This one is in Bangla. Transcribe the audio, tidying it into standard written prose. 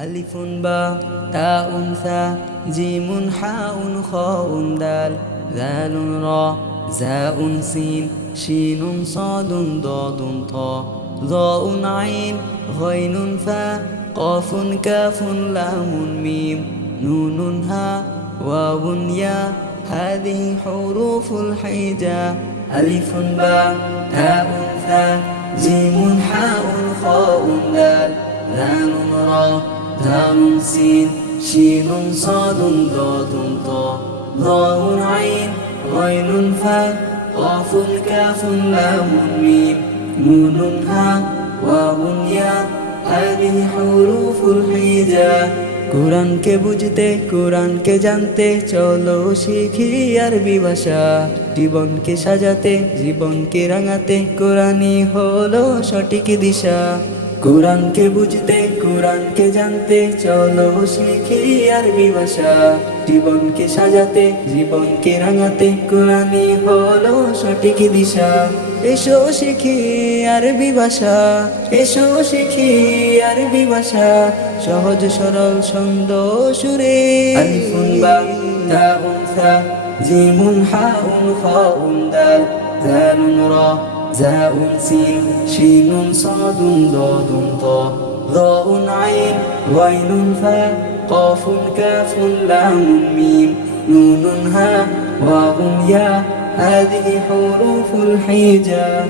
আলিফুন বা তাউন সা জিমুন হাউন খাউন দাল জালুন রা জাউন সিন শিনুন সাদুন দাদুন তা যাউন আইন গাইনুন ফা কাফুন কাফুন লামুন মিম নুনুন হা ওয়াউন ইয়া هذه حروف الحجاء ألف باء تاء ثاء جيم حاء خاء دال ذال را ذال سين شين صاد ضاد طاء ضاء عين غين فاء قاف كاف لام ميم نون هاء واو ياء هذه حروف الحجاء কোরআনকে বুঝতে কোরআনকে জানতে চলো শিখি আরবি ভাষা জীবনকে সাজাতে জীবনকে রাঙাতে কোরআনই হলো সঠিক দিশা কোরআনকে বুঝতে কোরআনকে জানতে চলো শিখি আরবি ভাষা জীবনকে সাজাতে জীবনকে রাঙাতে কোরআনই হলো সঠিক দিশা এসো শিখি আরবি ভাষা এসো শিখি আরবি ভাষা সহজ সরল সুন্দর সুরে আলিফুন বা তাউন সা জিমুন হাউন খাউন দাল জালুন রা জাউন সিন শিনুন সাদুন দাদুন তা যাউন আইন গাইনুন ফা কাফুন কাফুন লামুন মিম নুনুন হা ওয়াউন ইয়া هذه حروف الحجاب